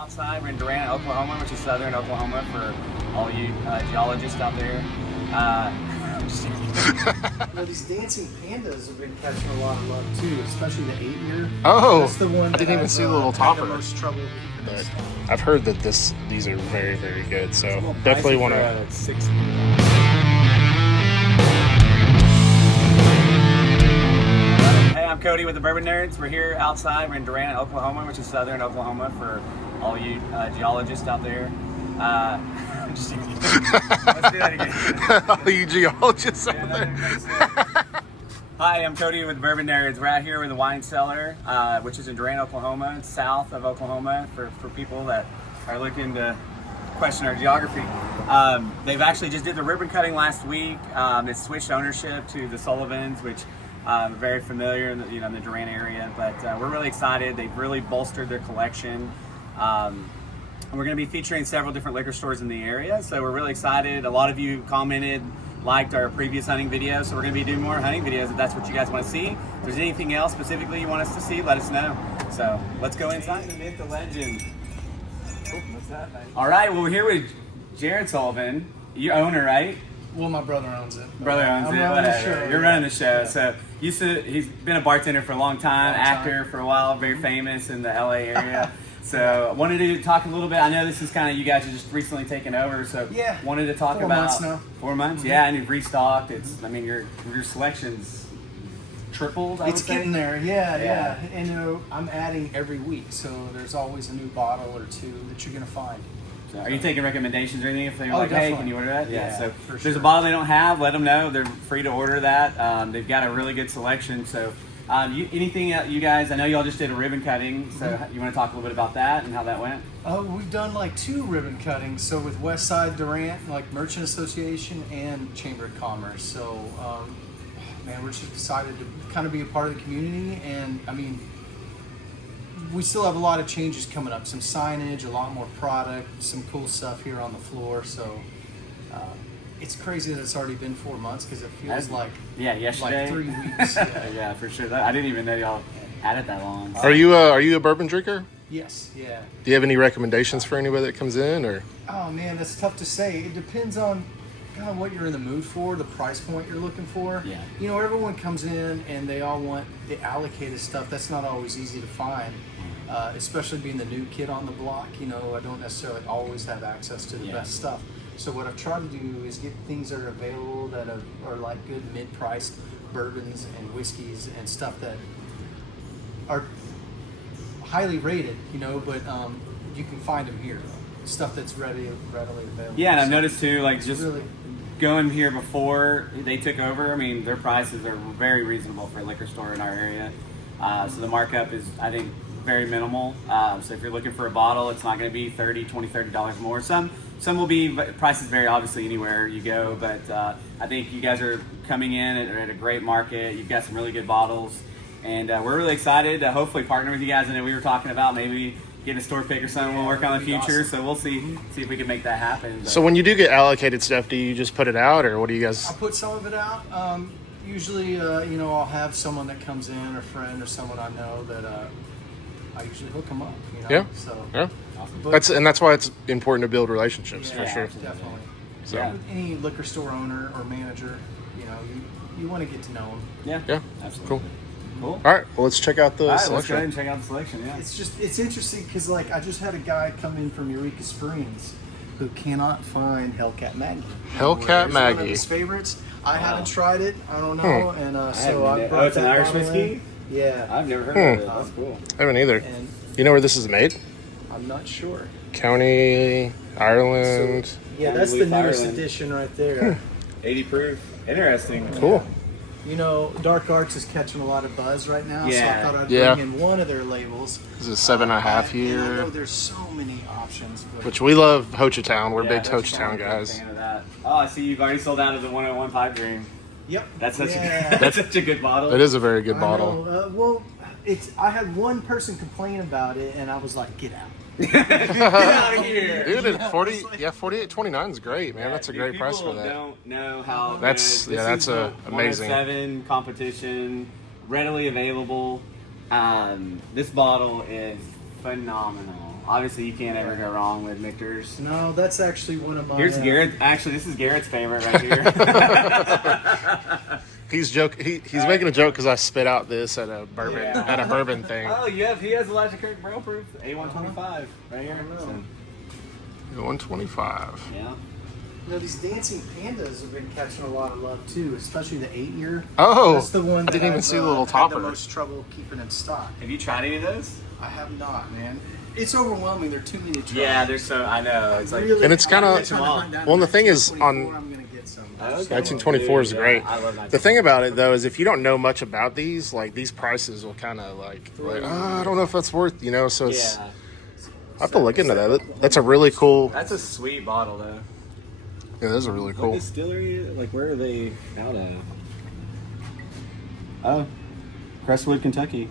Outside, we're in Durant, Oklahoma, which is southern Oklahoma for all you geologists out there. These dancing pandas have been catching a lot of love too, especially the 8-year. Oh, That's the one I didn't even see the little had topper. the most trouble. But I've heard that these are very, very good. So definitely want to. Hey, I'm Cody with the Bourbon Nerds. We're here outside. We're in Durant, Oklahoma, which is southern Oklahoma for all you geologists out there. Let's do that again. All you geologists out there. Hi, I'm Cody with the Bourbon Nerds. We're out here with the wine cellar, which is in Durant, Oklahoma. It's south of Oklahoma for people that are looking to question our geography. They've actually just did the ribbon cutting last week. It switched ownership to the Sullivans, which I'm very familiar in the Durant area. But we're really excited. They've really bolstered their collection. We're going to be featuring several different liquor stores in the area, so we're really excited. A lot of you commented, liked our previous hunting videos, so we're going to be doing more hunting videos if that's what you guys want to see. If there's anything else specifically you want us to see, let us know. So let's go inside. The myth, the legend. What's that, man? All right, well, we're here with Jared Sullivan, your owner, right? Well, my brother owns it. Brother owns I'm it. running the Whatever. show, You're yeah. running the show. Yeah. So he's been a bartender for a long time, actor for a while, very famous in the LA area. So I wanted to talk a little bit. I know this is kind of, you guys are just recently taken over, so Yeah. wanted to talk 4 about months now. 4 months. Yeah, and you've restocked. It's, I mean, your selection's tripled. It's getting there, Yeah. yeah. And I'm adding every week, so there's always a new bottle or two that you're gonna find. So are you taking recommendations or anything? If they're Oh, like, hey, definitely. can you order that? Yeah, So for if there's a sure. bottle they don't have, let them know. They're free to order that. They've got a really good selection. So anything you guys, I know y'all just did a ribbon cutting. So you want to talk a little bit about that and how that went? We've done like 2 ribbon cuttings, so with Westside Durant, like Merchant Association and Chamber of Commerce. So, man, we're just excited to kind of be a part of the community. And I mean, we still have a lot of changes coming up, some signage, a lot more product, some cool stuff here on the floor. So it's crazy that it's already been 4 months because it feels like yesterday. like 3 weeks. Yeah. Yeah, for sure. I didn't even know y'all had it that long. Are you a bourbon drinker? Yes, yeah. Do you have any recommendations for anybody that comes in, or? Oh man, that's tough to say. It depends on kind of what you're in the mood for, the price point you're looking for. Yeah. You know, everyone comes in and they all want the allocated stuff. That's not always easy to find, especially being the new kid on the block. You know, I don't necessarily always have access to the best stuff. So what I've tried to do is get things that are available that are like good mid-priced bourbons and whiskeys and stuff that are highly rated, you know, but you can find them here. Stuff that's readily available. Yeah, and I've noticed too, like just really going here before they took over, I mean, their prices are very reasonable for a liquor store in our area. So the markup is, I think, very minimal. So if you're looking for a bottle, it's not going to be $20 more. Some will be, prices vary obviously anywhere you go, but I think you guys are coming in at a great market. You've got some really good bottles, and we're really excited to hopefully partner with you guys. I know we were talking about maybe getting a store pick or something. We'll work on the future, so we'll see if we can make that happen. But So when you do get allocated stuff, do you just put it out, or what do you guys? I'll put some of it out. Usually, you know, I'll have someone that comes in, a friend or someone I know that I usually hook them up. You know? Yeah. So Yeah. awesome. but, That's why it's important to build relationships for yeah, sure. definitely. So Yeah. With any liquor store owner or manager, you know, you want to get to know them. yeah, Yeah. absolutely. Cool. All right. Well, let's check out the All right, let's go selection. ahead and check out the selection. Yeah. It's interesting because like I just had a guy come in from Eureka Springs who cannot find Hellcat Maggie. Hellcat It's one of Maggie. his favorites. I haven't tried it. I don't know, and so I Oh, brought it's an that Irish bottle whiskey? in. Yeah, I've never heard of it. That's cool. I haven't either. and You know where this is made? I'm not sure. County, Ireland. So, yeah, County that's the Leaf, newest Ireland. edition right there. 80 proof. Interesting. Cool. You know, Dark Arts is catching a lot of buzz right now, Yeah. so I thought I'd Yeah. bring in one of their labels. This is 7.5 And I year. know there's so many options, but Which we love Hochatown. We're Yeah, big that's Hochatown big guys. fan of that. Oh, I see you've already sold out of the 101 Pipe Dream. yep, That's such yeah. that's such a good bottle. It is a very good I bottle. know. Well, I had one person complain about it, and I was like, "Get out." Get out of here. Dude, Yeah, at 40, it's like- yeah, 48.29 is great, man. That's a Dude, great price for people that. Don't know how That's- good. yeah, This that's is amazing. 107 competition, readily available. This bottle is phenomenal. Obviously, you can't ever go wrong with Michter's. No, that's actually one of my. Here's Garrett. Actually, this is Garrett's favorite right here. He's making a joke because I spit out this at a bourbon thing. Oh, he has Elijah Kirk barrel proof A125 right here. So, 125. yeah. You know, these dancing pandas have been catching a lot of love too, especially the 8-year. Oh, That's the one I didn't even see the little had topper. the most trouble keeping in stock. Have you tried any of those? I have not, man. It's overwhelming. There are too many to try. Yeah, they're so. I know. It's like. And it's kinda- I'm trying to hunt down well, the thing is, 1924, on- I'm gonna get some. Okay. 1924 is Yeah, great. I love The thing about it though is if you don't know much about these, like these prices will kind of like I don't know if that's worth, so it's. Yeah. I have to look into that. That's a really cool. That's a sweet bottle, though. Yeah, that's a really cool. What distillery? Like, where are they out of? Oh, Crestwood, Kentucky.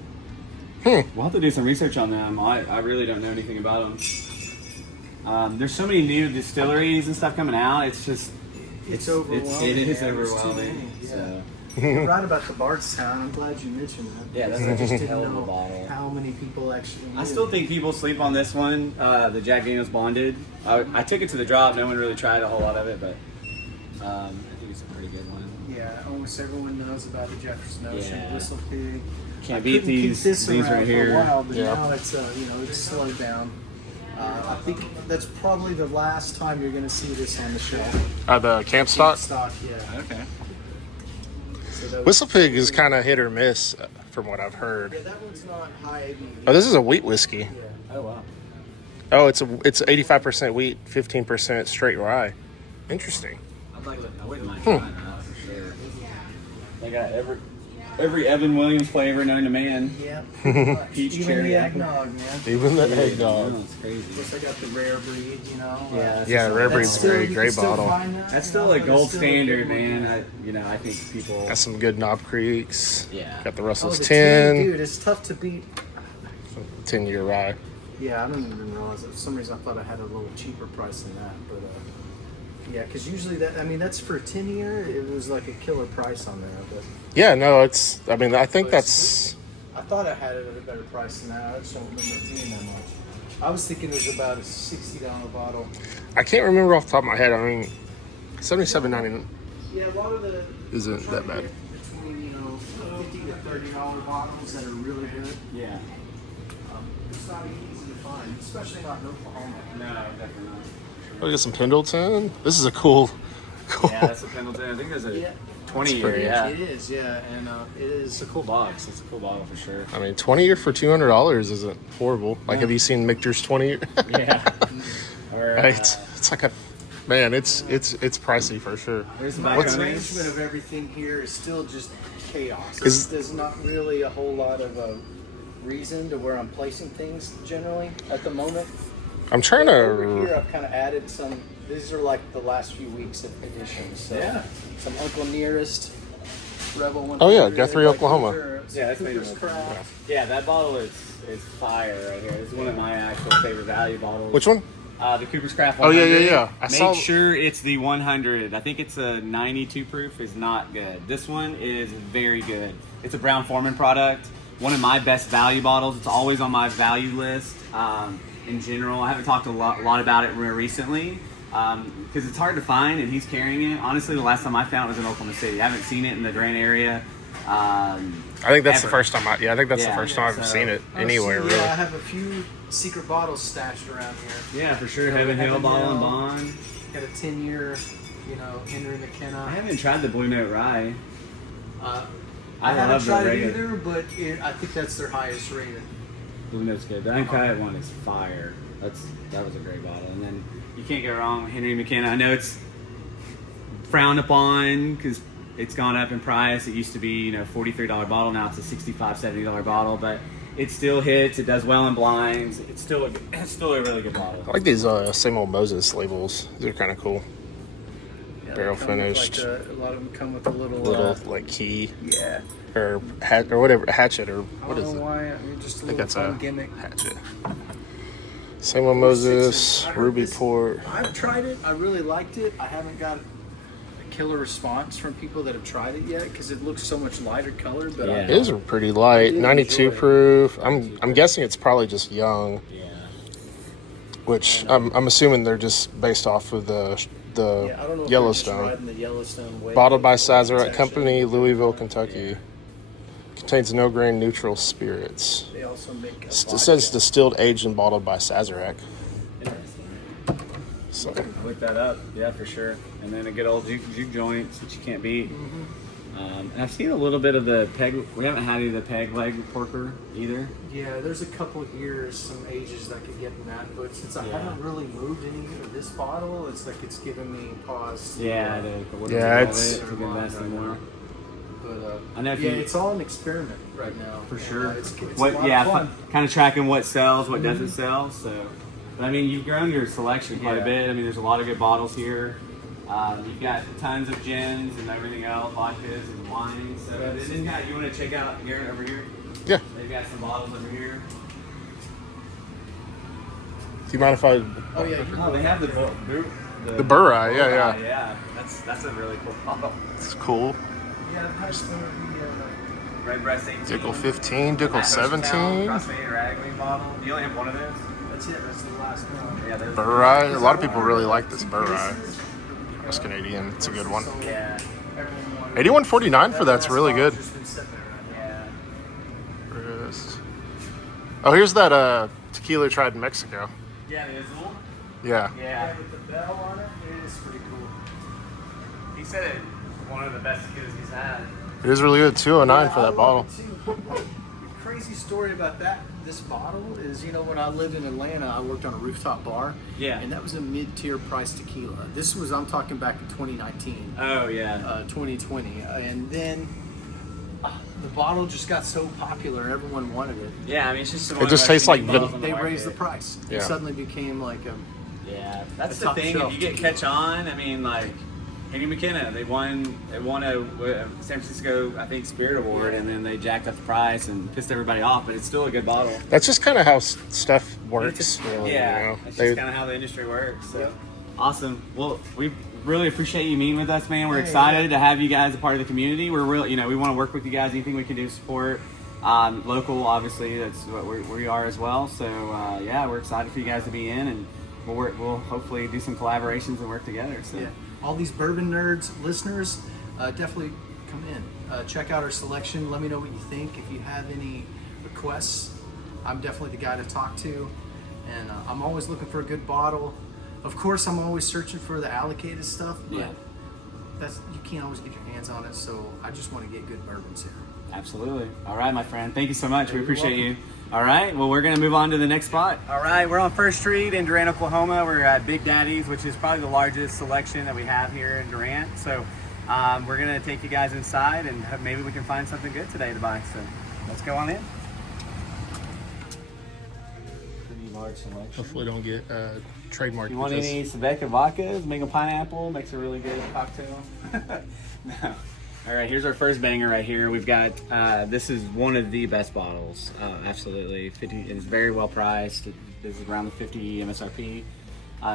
We'll have to do some research on them. I really don't know anything about them. There's so many new distilleries and stuff coming out. It's just It's overwhelming. It is Yeah, there's too overwhelming. many, yeah. So. You're right about the Bardstown. I'm glad you mentioned that. Yeah, that's because I just a didn't hell of a know bottle. how many people actually. I knew. still think people sleep on this one, the Jack Daniel's Bonded. I took it to the drop. No one really tried a whole lot of it, but I think it's a pretty good one. Yeah, almost everyone knows about the Jefferson Ocean Yeah. Whistle Pig. Can't I beat couldn't keep these this right around for here. a while, but Yeah. now it's it's slowed down. I think that's probably the last time you're going to see this on the shelf. The camp stock. Stock, yeah. Okay. So that was- Whistle Pig is kind of hit or miss from what I've heard. Yeah, that one's not high ABV. Oh, this is a wheat whiskey. Yeah. Oh wow. Oh, it's 85% wheat, 15% straight rye. Interesting. I wouldn't mind trying that for sure. They got every Evan Williams flavor known to man. Yeah. Peach, Even cherry, the apple. eggnog, man. Even the Yeah, eggnog. it's crazy. Of course, I got the rare breed, Yeah, Yeah, Rare That's Breed's a still- great, you great can still bottle. find that, That's you still know, a but gold it's still a good standard, one. man. I think people. Got some good Knob Creeks. Yeah. Got the Oh, Russell's the 10, dude, it's tough to beat. 10-year rye. Yeah, I don't even realize it. For some reason, I thought I had a little cheaper price than that, but yeah, because usually that's for a 10-year. It was like a killer price on there, but Yeah, no, I think that's. I thought I had it at a better price than that. I just don't remember it being that much. I was thinking it was about a $60 bottle. I can't remember off the top of my head. I mean, $77.99 Yeah, a lot of the isn't trying that to bad. get between $50 to $30 bottles that are really good. Yeah. It's not easy to find, especially not in Oklahoma. No, definitely not. Oh, we got some Pendleton. This is a cool. Yeah, that's a Pendleton. I think there's a Yeah. 20-year. pretty- Yeah. It is, yeah, and it is It's a cool box. It's a cool bottle for sure. I mean, 20-year for $200 isn't horrible. Like, have you seen Michter's 20-year? Yeah. Or, It's like a man. It's pricey for sure. Where's the My What's- arrangement of everything here is still just chaos. Is- There's not really a whole lot of reason to where I'm placing things generally at the moment. I'm trying Over here, to. I've kind of added some. These are like the last few weeks of editions. So Yeah. some Uncle Nearest, Rebel 100. Oh, yeah, Guthrie, like Oklahoma. Yeah, that's made Cooper's of- Craft. Yeah, that bottle is fire right here. It's one of my actual favorite value bottles. Which one? The Cooper's Craft Oh, 100. yeah. I Make saw- sure it's the 100. I think it's a 92 proof is not good. This one is very good. It's a Brown Forman product. One of my best value bottles. It's always on my value list. In general, I haven't talked a lot about it recently because it's hard to find, and he's carrying it. Honestly, the last time I found it was in Oklahoma City. I haven't seen it in the Durant area. I think that's the ever. first time. I think that's the Yeah, first time I've so- seen it Oh, anywhere. see, Really. Yeah, I have a few secret bottles stashed around here. Yeah, for sure. Yeah, Heaven Hill Heaven bottle and Hill. bond. Got a 10-year, Henry McKenna. I haven't tried the Blue Note Rye. I I haven't love the tried it regular. either, but I think that's their highest rated. Blue Note's good. The Uncut one is fire. That was a great bottle. And then you can't go wrong with Henry McKenna. I know it's frowned upon because it's gone up in price. It used to be $43 bottle. Now it's a $65, $70 bottle, but it still hits. It does well in blinds. It's still a really good bottle. I like these same old Moses labels. They're kind of cool. Yeah, Barrel they come with, finished. like, a lot of them come with a little. Little like key Yeah. or hat or whatever, hatchet or what I is don't know it? why. I mean, just a I think little that's fun a gimmick. hatchet. Same old Moses, Sixes. I heard Ruby this- Port. I've tried it. I really liked it. I haven't got a killer response from people that have tried it yet because it looks so much lighter color. But Yeah. It is pretty light, did 92 enjoy it. proof. I'm guessing it's probably just young. Yeah. which I'm assuming they're just based off of the Yeah, I don't know if they're just Yellowstone. riding the Yellowstone wave. Bottled by It's Sazerac actually- Company, Louisville, Kentucky. Contains no grain neutral spirits. They also make. It says distilled, aged, and bottled by Sazerac. So, Look that up, yeah, for sure. And then a good old juke joints that you can't beat. And I've seen a little bit of the peg. We haven't had any of the peg leg porker either. Yeah, there's a couple of years, some ages that could get in that, but since I Yeah. haven't really moved any of this bottle, it's like it's giving me pause. To, Yeah, it's- to invest in more. But I know if yeah, you- it's all an experiment right now. For And, sure. it's a What? lot Yeah, of fun. kind of tracking what sells, what doesn't sell. So, but I mean, you've grown your selection quite a Yeah. bit. I mean, there's a lot of good bottles here. You've got tons of gins and everything else, vodkas and wines. So, then you want to check out Garrett over here? yeah. They've got some bottles over here. Do you mind if I? Oh yeah, Oh, they have the The Burrai, yeah. Yeah, that's a really cool bottle. It's cool. yeah. That's some of the. Red Breast 18. Dickel 15, Dickel 17. Crossfade Ragweed bottle. You only have one of those? That's it. That's the last one. Yeah, those. Burrai. A lot of people really like this Burrai. That's Canadian. It's a good one. Yeah. 81.49 for that's really good. Just been sitting there. Yeah. Oh, here's that tequila tried in Mexico. Yeah, the Azul. Yeah. Yeah. With the bell on it, it is pretty cool. He said it was one of the best tequilas he's had. It is really good. 209 Yeah, for I that love bottle. it too. The crazy story about this bottle is, when I lived in Atlanta, I worked on a rooftop bar. Yeah. And that was a mid-tier price tequila. This was, I'm talking back in 2019, Oh yeah. 2020. And then the bottle just got so popular, everyone wanted it. Yeah, I mean it's just. It just tastes like They raised the price. Yeah. It suddenly became like a... Yeah, that's A the top thing. shelf If you get tequila. catch on, I mean, like Henry McKenna, they won a San Francisco, I think, Spirit Award, and then they jacked up the price and pissed everybody off. But it's still a good bottle. That's just kind of how stuff works. Really, Yeah, you that's know? just kind of how the industry works. So awesome. Well, we really appreciate you meeting with us, man. We're excited to have you guys a part of the community. We're real, we want to work with you guys. Anything we can do to support local, obviously, that's what we are as well. So yeah, we're excited for you guys to be in, and we'll hopefully do some collaborations and work together. So. Yeah, all these bourbon nerds listeners, definitely come in. Check out our selection. Let me know what you think. If you have any requests, I'm definitely the guy to talk to. And I'm always looking for a good bottle. Of course, I'm always searching for the allocated stuff, but Yeah. you can't always get your hands on it. So I just want to get good bourbons here. Absolutely. All right, my friend. Thank you so much. We You're appreciate you. welcome. All right. Well, we're going to move on to the next spot. All right. We're on First Street in Durant, Oklahoma. We're at Big Daddy's, which is probably the largest selection that we have here in Durant. So we're going to take you guys inside, and maybe we can find something good today to buy. So let's go on in. Pretty large selection. Hopefully, don't get trademarked. You want because- any Sebeka vodkas? Mango pineapple makes a really good cocktail. No. All right, here's our first banger right here. We've got this is one of the best bottles. Absolutely, 50. It is very well priced. This is around the 50 MSRP.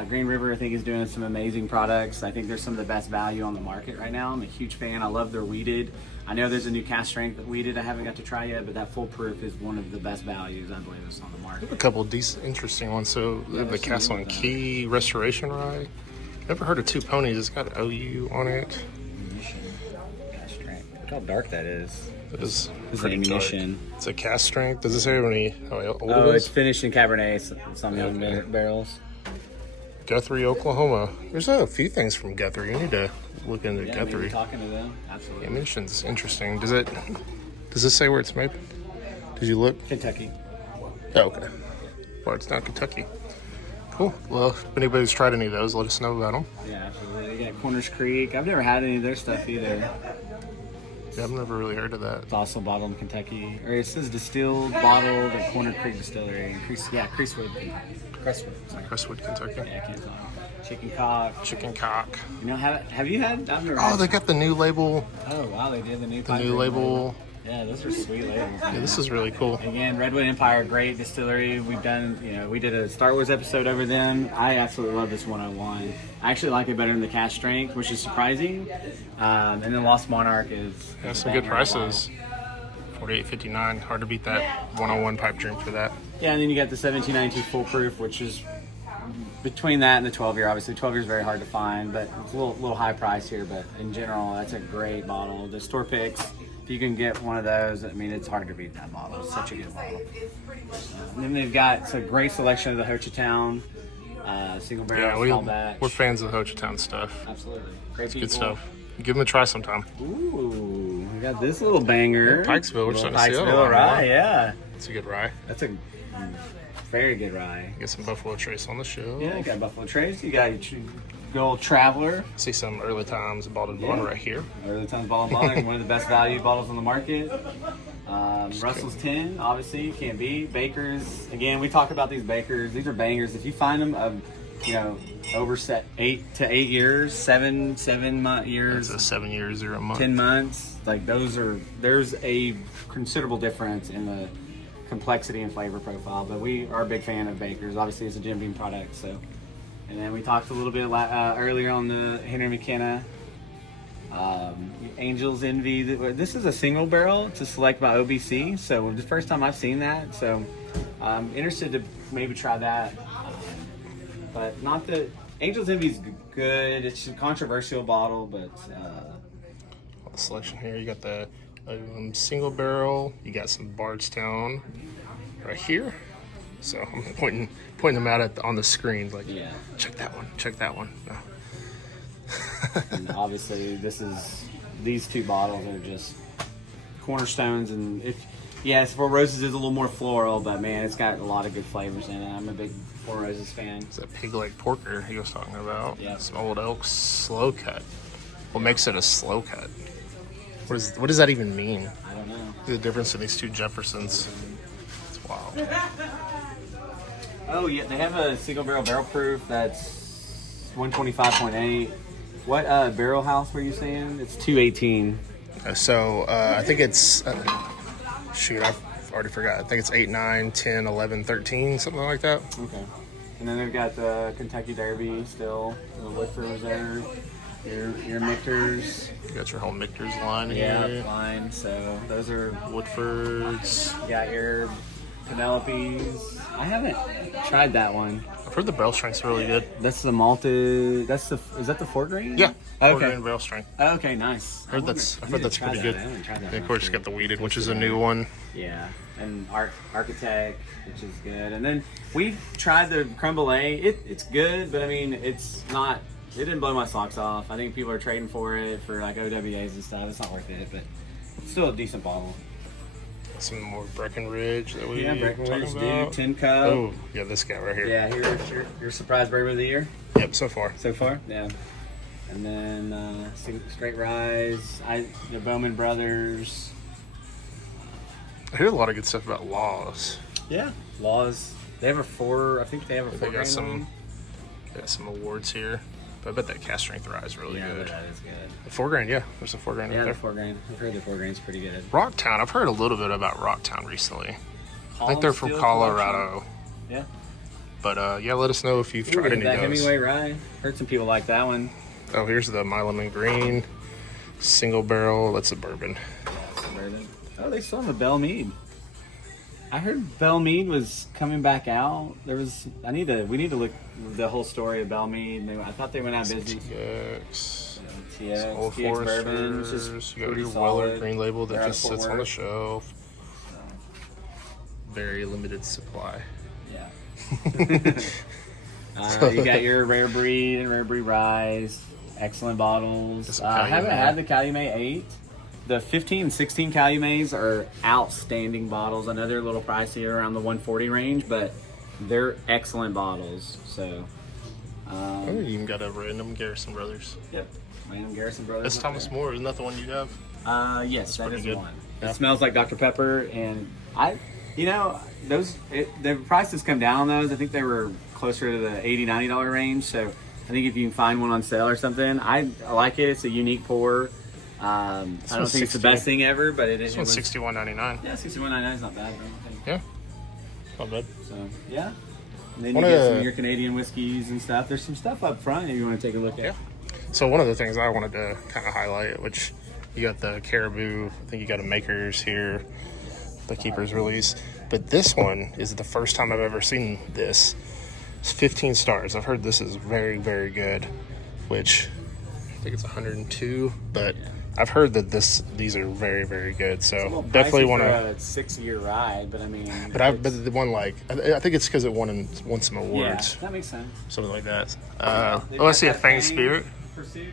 Green River, I think, is doing some amazing products. I think there's some of the best value on the market right now. I'm a huge fan. I love their weeded. I know there's a new cast strength weeded I haven't got to try yet, but that full proof is one of the best values I believe that's on the market. A couple of decent, interesting ones. So the there's some Castle good and ones. Key Restoration Rye. Never heard of Two Ponies. It's got OU on it. Cast strength. Look how dark that is. It is This is pretty dark. ammunition. It's a cast strength. Does it say how many? How old Oh, it it's is? finished in Cabernet, some young barrels. Guthrie, Oklahoma. There's a few things from Guthrie. You need to look into Yeah, Guthrie. maybe talking to them. Absolutely. Ammunition's interesting. Does this say where it's made? Did you look? Kentucky. Oh, okay. Well, it's not Kentucky. Cool. Well, if anybody's tried any of those, let us know about them. Yeah, absolutely. You got Corners Creek. I've never had any of their stuff either. Yeah, I've never really heard of that. It's also bottled in Kentucky. Or it says distilled, bottled at Corner Creek Distillery. Crestwood. Sorry. Crestwood, Kentucky. Yeah, I can't talk. Chicken cock. Chicken cock. You know, have you had? I've never Oh, had. they got the new label. Oh, wow, they did the new The new label. Yeah, those are sweet labels. Yeah, Man. this is really cool. Again, Redwood Empire, great distillery. We've done, we did a Star Wars episode over them. I absolutely love this 101. I actually like it better than the Cask Strength, which is surprising. And then Lost Monarch is Yeah, is some a good banger prices. $48.59. Hard to beat that 101 pipe dream for that. Yeah, and then you got the 1792 Full Proof, which is between that and the 12-year, obviously 12 year is very hard to find, but it's a little high price here. But in general, that's a great bottle. The store picks, if you can get one of those, I mean, it's hard to beat that bottle. It's such a good bottle. And then they've got a great selection of the Ho Chi Town single barrels, small batch. We're fans of the Ho Chi Town stuff. Absolutely, great people. Good stuff. Give them a try sometime. Ooh, we got this little banger. Pikesville, we're starting to see that a Pikesville lot rye, more. yeah. It's a good rye. That's a very good rye. Get some Buffalo Trace on the show. Yeah, you got Buffalo Trace. You got your good old Traveler. See some Early Times bottled bond right here. Early Times Bottle Bond, one of the best value bottles on the market. Russell's 10, obviously, can't beat. Bakers, again, we talk about these Bakers. These are bangers. If you find them, over 8 to 8 years, 7 years. It's a 7 years, 0 month. 10 months. Like there's a considerable difference in the complexity and flavor profile. But we are a big fan of Bakers. Obviously, it's a Jim Beam product. So, and then we talked a little bit earlier on the Henry McKenna. Angel's Envy. This is a single barrel to select by OBC. So the first time I've seen that. So I'm interested to maybe try that. But not the Angel's Envy is good. It's a controversial bottle, but The selection here, you got the single barrel. You got some Bardstown right here. So I'm pointing them out on the screen, like, yeah. Check that one. Check that one. No. And obviously, these two bottles are just cornerstones. And Four Roses is a little more floral, but man, it's got a lot of good flavors in it. I'm a big Four Roses fan. It's that pig leg porker he was talking about. Yeah. Some Old Elk slow cut. What makes it a slow cut? What does that even mean? I don't know. The difference in these two Jeffersons. It's wild. Oh yeah, they have a single barrel proof that's 125.8. What barrel house were you saying? It's 218. So I think it's I've already forgot. I think it's 8, 9, 10, 11, 13, something like that. Okay. And then they've got the Kentucky Derby still, the Woodford Reserve, your Michters. You got your whole Michter's line Yeah, here. line. So those are Woodfords. You got your Penelopes. I haven't tried that one. I've heard the barrel strength's really good. That's the malted. Is that the 4 grain? Yeah. 4 Okay. grain barrel strength. Okay, nice. I've heard that's pretty good. I haven't tried that. And of course, you got the weeded, which is a new one. Yeah, and Architect, which is good. And then we've tried the Creme Brulee. It's good, but I mean, it's not. It didn't blow my socks off. I think people are trading for it for like OWAs and stuff. It's not worth it, but it's still a decent bottle. Some more Breckenridge that we Breckenridge, talking dude, about. Tin Cup. Oh, yeah, this guy right here. Yeah, here's your surprise bourbon of the year Yep, so far. so far. Yeah, and then Straight Rise, the Bowman Brothers. I hear a lot of good stuff about Laws. Yeah, Laws. They have a 4. I think they have a 4 They got grain some. one. They got some awards here. But I bet that cast strength rye is really Yeah, good. that is good. The 4 grain, yeah. There's a 4 grain Yeah, right the there. 4 grain. I've heard the 4 grain's pretty good. Rocktown. I've heard a little bit about Rocktown recently. I think they're from Steel Colorado. Collection. Yeah. But yeah, let us know if you've tried Ooh, any that of those. Hemingway rye. Heard some people like that one. Oh, here's the My Lemon Green single barrel. That's a bourbon. Bourbon. Oh, they still have a Belle Meade. I heard Belle Meade was coming back out. We need to look the whole story of Belle Meade. I thought they went out of business. TX. TX, Old TX bourbon, which is Foresters. You got pretty your solid. Weller Green Label that They're out just of Fort sits on the Worth. shelf. Very limited supply. Yeah. You got your Rare Breed and Rare Breed Rise. Excellent bottles. Some I haven't Calumet. had the Calumet 8. The 15 and 16 Calumets are outstanding bottles. I know they're a little pricey, around the 140 range, but they're excellent bottles. So, Oh, you even got a random Garrison Brothers. yep. Random Garrison Brothers. That's up Thomas there. Moore. Isn't that the one you have? Yes, that pretty is good. the one. Yeah. It smells like Dr. Pepper, and the prices come down on those. I think they were closer to the $80, $90 range. So I think if you can find one on sale or something, I like it. It's a unique pour. I don't one's think it's the 60. best thing ever, but it is. This one's $61.99. Yeah, $61.99 is not bad. I don't think. Yeah, not bad. So yeah. And then One you of get some the- of your Canadian whiskeys and stuff. There's some stuff up front if you want to take a look at. Yeah. So one of the things I wanted to kind of highlight, which you got the Caribou, I think you got a Makers here, the Keeper's release, but this one is the first time I've ever seen this. It's 15 stars. I've heard this is very, very good, which I think it's 102, but I've heard that these are very, very good. So definitely want to. A 6-year ride, but I mean. But the one like I think it's because it won some awards. Yeah, that makes sense. Something like that. I see a Fang Spirit. Pursuit.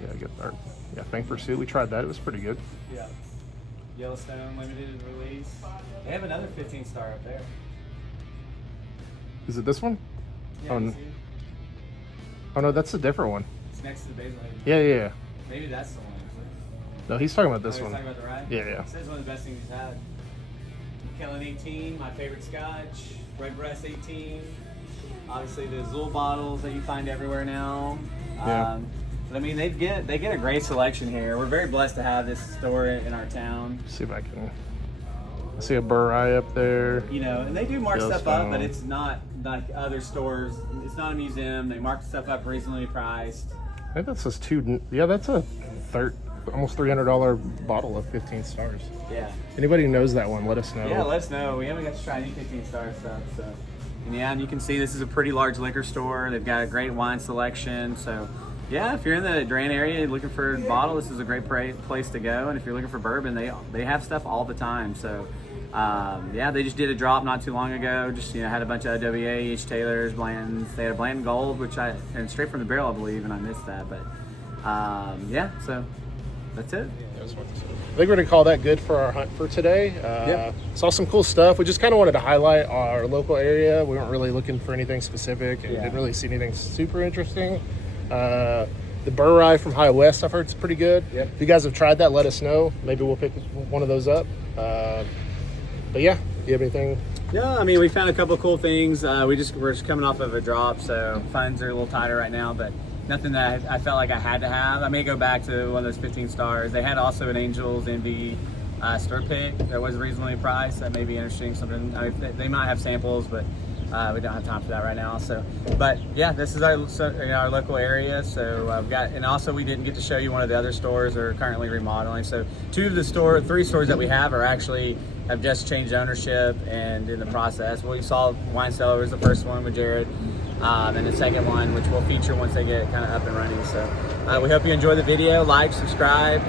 Yeah, Fang Pursuit. We tried that. It was pretty good. Yeah. Yellowstone limited release. They have another 15-star up there. Is it this one? Yeah, Oh, oh no, that's a different one. it's next to the Basil. Yeah. Maybe that's the one. No, he's talking about this He's one. talking about the ride? Yeah. It says one of the best things he's had. Kellen 18, my favorite scotch. Redbreast 18. Obviously the Zool bottles that you find everywhere now. Yeah. But I mean, they get a great selection here. We're very blessed to have this store in our town. See if I can. I see a Burr Eye up there. You know, and they do mark stuff Yellowstone. up, but it's not like other stores. It's not a museum. They mark stuff up reasonably priced. I think that says two. Yeah, that's a almost $300 bottle of 15 stars. Yeah. Anybody who knows that one, let us know. Yeah, let us know. We haven't got to try any 15-star stuff, so. And yeah, and you can see this is a pretty large liquor store. They've got a great wine selection, so. Yeah, if you're in the Durant area looking for a bottle, this is a great place to go. And if you're looking for bourbon, they have stuff all the time. So, yeah, they just did a drop not too long ago. Just had a bunch of OWA, H. Taylors, Bland's. They had a Bland Gold, and straight from the barrel, I believe, and I missed that. But yeah, so that's it. I think we're gonna call that good for our hunt for today. Saw some cool stuff. We just kind of wanted to highlight our local area. We weren't really looking for anything specific, and didn't really see anything super interesting. The Burr Rye from High West, I've heard it's pretty good. Yep. If you guys have tried that, let us know. Maybe we'll pick one of those up. But yeah, do you have anything? Yeah, I mean, we found a couple of cool things. We're just coming off of a drop, so funds are a little tighter right now, but nothing that I felt like I had to have. I may go back to one of those 15 stars. They had also an Angels Envy stir pick that was reasonably priced. That may be interesting. Something they might have samples, but we don't have time for that right now. So, but yeah, this is our local area. So I've got, and also we didn't get to show you one of the other stores that are currently remodeling. So 3 stores that we have have just changed ownership and in the process. Well, you saw Wine Cellar was the first one with Jared, and the second one, which we'll feature once they get kind of up and running. So we hope you enjoy the video, like, subscribe,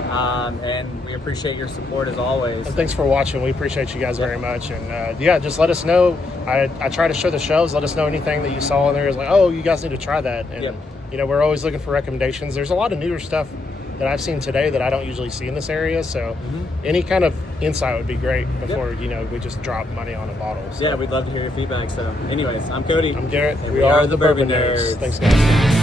and we appreciate your support as always. And thanks for watching. We appreciate you guys very much. And yeah, just let us know. I try to show the shelves. Let us know anything that you saw in there is like, oh, you guys need to try that. And we're always looking for recommendations. There's a lot of newer stuff that I've seen today that I don't usually see in this area. So any kind of insight would be great before we just drop money on a bottle. So. Yeah, we'd love to hear your feedback. So anyways, I'm Cody. I'm Garrett. And we are the Bourbon Nerds. Thanks, guys.